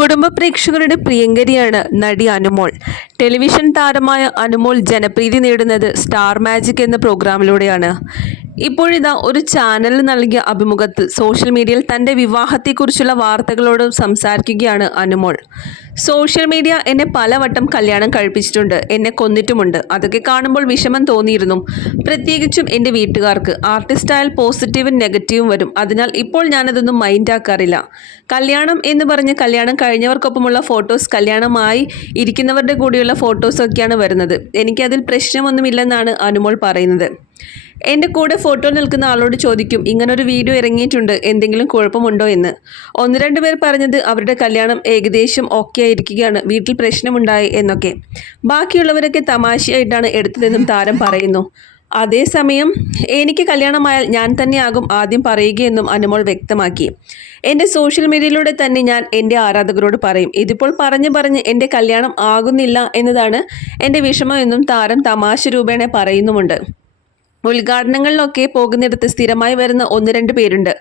കുടുംബ പ്രേക്ഷകരുടെ പ്രിയങ്കരിയാണ് നടി അനുമോൾ. ടെലിവിഷൻ താരമായ അനുമോൾ ജനപ്രീതി നേടുന്നത് സ്റ്റാർ മാജിക് എന്ന പ്രോഗ്രാമിലൂടെയാണ്. ഇപ്പോഴിതാ ഒരു ചാനലിൽ നൽകിയ അഭിമുഖത്തിൽ സോഷ്യൽ മീഡിയയിൽ തന്റെ വിവാഹത്തെക്കുറിച്ചുള്ള വാർത്തകളോട് സംസാരിക്കുകയാണ് അനുമോൾ. സോഷ്യൽ മീഡിയ എന്നെ പലവട്ടം കല്യാണം കഴിപ്പിച്ചിട്ടുണ്ട് എന്നെ കൊന്നിട്ടുമുണ്ട്. അതൊക്കെ കാണുമ്പോൾ വിഷമം തോന്നിയിരുന്നു. പ്രത്യേകിച്ചും എന്റെ വീട്ടുകാർക്ക്. ആർട്ടിസ്റ്റായാൽ പോസിറ്റീവും നെഗറ്റീവും വരും. അതിനാൽ ഇപ്പോൾ ഞാനതൊന്നും മൈൻഡാക്കാറില്ല. കല്യാണം എന്ന് പറഞ്ഞ് കല്യാണം കഴിഞ്ഞവർക്കൊപ്പമുള്ള ഫോട്ടോസ് കല്യാണമായി ഇരിക്കുന്നവരുടെ കൂടെയുള്ള ഫോട്ടോസൊക്കെയാണ് വരുന്നത്. എനിക്കതിൽ പ്രശ്നമൊന്നുമില്ലെന്നാണ് അനുമോൾ പറയുന്നത്. എന്റെ കൂടെ ഫോട്ടോ നിൽക്കുന്ന ആളോട് ചോദിക്കും ഇങ്ങനൊരു വീഡിയോ ഇറങ്ങിയിട്ടുണ്ട് എന്തെങ്കിലും കുഴപ്പമുണ്ടോ എന്ന്? ഒന്ന് രണ്ട് പേർ പറഞ്ഞത് അവരുടെ കല്യാണം ഏകദേശം ഓക്കെ ആയിരിക്കുകയാണ് വീട്ടിൽ പ്രശ്നമുണ്ടായി എന്നൊക്കെ. ബാക്കിയുള്ളവരൊക്കെ തമാശയായിട്ടാണ് എടുത്തതെന്നും താരം പറയുന്നു. അതേസമയം എനിക്ക് കല്യാണമായാൽ ഞാൻ തന്നെയാകും ആദ്യം പറയുകയെന്നും അനുമോൾ വ്യക്തമാക്കി. എന്റെ സോഷ്യൽ മീഡിയയിലൂടെ തന്നെ ഞാൻ എന്റെ ആരാധകരോട് പറയും ഇതിപ്പോൾ പറഞ്ഞു പറഞ്ഞ് എന്റെ കല്യാണം ആകുന്നില്ല എന്നതാണ് എന്റെ വിഷമം എന്നും താരം തമാശ രൂപേണ പറയുന്നുമുണ്ട്. ഉദ്ഘാടനങ്ങളിലൊക്കെ പോകുന്നിടത്ത് സ്ഥിരമായി വരുന്ന ഒന്ന് രണ്ട് പേരുണ്ട്.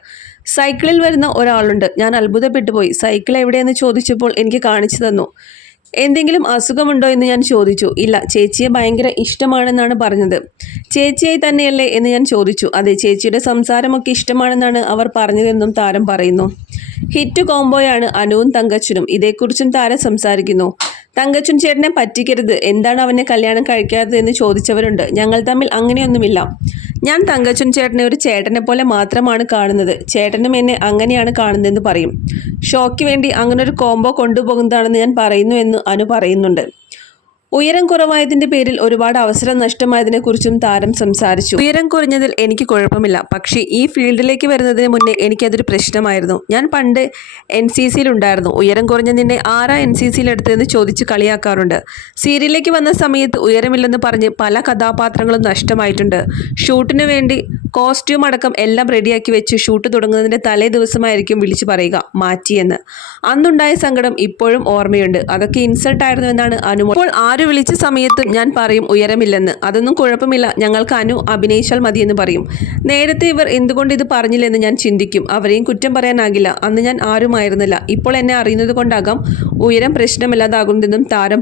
സൈക്കിളിൽ വരുന്ന ഒരാളുണ്ട്. ഞാൻ അത്ഭുതപ്പെട്ടു പോയി സൈക്കിൾ എവിടെയെന്ന് ചോദിച്ചപ്പോൾ എനിക്ക് കാണിച്ചു തന്നു. എന്തെങ്കിലും അസുഖമുണ്ടോ എന്ന് ഞാൻ ചോദിച്ചു. ഇല്ല ചേച്ചിയെ ഭയങ്കര ഇഷ്ടമാണെന്നാണ് പറഞ്ഞത്. ചേച്ചിയായി തന്നെയല്ലേ എന്ന് ഞാൻ ചോദിച്ചു. അതെ ചേച്ചിയുടെ സംസാരമൊക്കെ ഇഷ്ടമാണെന്നാണ് അവർ പറഞ്ഞതെന്നും താരം പറയുന്നു. ഹിറ്റ് കോംബോയാണ് അനുവും തങ്കച്ചനും. ഇതേക്കുറിച്ചും താരം സംസാരിക്കുന്നു. തങ്കച്ചൻ ചേട്ടനെ പറ്റിക്കരുത്. എന്താണ് അവനെ കല്യാണം കഴിക്കാത്തത് എന്ന് ചോദിച്ചവരുണ്ട്. ഞങ്ങൾ തമ്മിൽ അങ്ങനെയൊന്നുമില്ല. ഞാൻ തങ്കച്ചുൻ ചേട്ടനെ ഒരു ചേട്ടനെ പോലെ മാത്രമാണ് കാണുന്നത്. ചേട്ടനും എന്നെ അങ്ങനെയാണ് കാണുന്നതെന്ന് പറയും. ഷോയ്ക്ക് വേണ്ടി അങ്ങനൊരു കോംബോ കൊണ്ടുപോകുന്നതാണെന്ന് ഞാൻ പറയുന്നു എന്ന് അനു പറയുന്നുണ്ട്. ഉയരം കുറവായതിന്റെ പേരിൽ ഒരുപാട് അവസരം നഷ്ടമായതിനെ കുറിച്ചും താരം സംസാരിച്ചു. ഉയരം കുറഞ്ഞതിൽ എനിക്ക് കുഴപ്പമില്ല. പക്ഷേ ഈ ഫീൽഡിലേക്ക് വരുന്നതിന് മുന്നേ എനിക്കതൊരു പ്രശ്നമായിരുന്നു. ഞാൻ പണ്ട് എൻ സി സിയിലുണ്ടായിരുന്നു ഉയരം കുറഞ്ഞ നിന്നെ ആരാ എൻ സി സിയിൽ എടുത്തതെന്ന് ചോദിച്ച് കളിയാക്കാറുണ്ട്. സീരിയലിലേക്ക് വന്ന സമയത്ത് ഉയരമില്ലെന്ന് പറഞ്ഞ് പല കഥാപാത്രങ്ങളും നഷ്ടമായിട്ടുണ്ട്. ഷൂട്ടിനു വേണ്ടി കോസ്റ്റ്യൂം അടക്കം എല്ലാം റെഡിയാക്കി വെച്ച് ഷൂട്ട് തുടങ്ങുന്നതിന്റെ തലേ ദിവസമായിരിക്കും വിളിച്ചു പറയുക മാറ്റിയെന്ന്. അന്നുണ്ടായ സങ്കടം ഇപ്പോഴും ഓർമ്മയുണ്ട്. അതൊക്കെ ഇൻസൾട്ട് ആയിരുന്നു എന്നാണ് അനുമോൾ ഇപ്പോൾ ആര് വിളിച്ച സമയത്തും ഞാൻ പറയും ഉയരമില്ലെന്ന്. അതൊന്നും കുഴപ്പമില്ല. ഞങ്ങൾക്ക് അനു അഭിനയിച്ചാൽ മതിയെന്ന് പറയും. നേരത്തെ ഇവർ എന്തുകൊണ്ട് ഇത് പറഞ്ഞില്ലെന്ന് ഞാൻ ചിന്തിക്കും. അവരെയും കുറ്റം പറയാനാകില്ല. അന്ന് ഞാൻ ആരുമായിരുന്നില്ല. ഇപ്പോൾ എന്നെ അറിയുന്നത് കൊണ്ടാകാം ഉയരം പ്രശ്നമില്ലാതാകുന്നതെന്നും താരം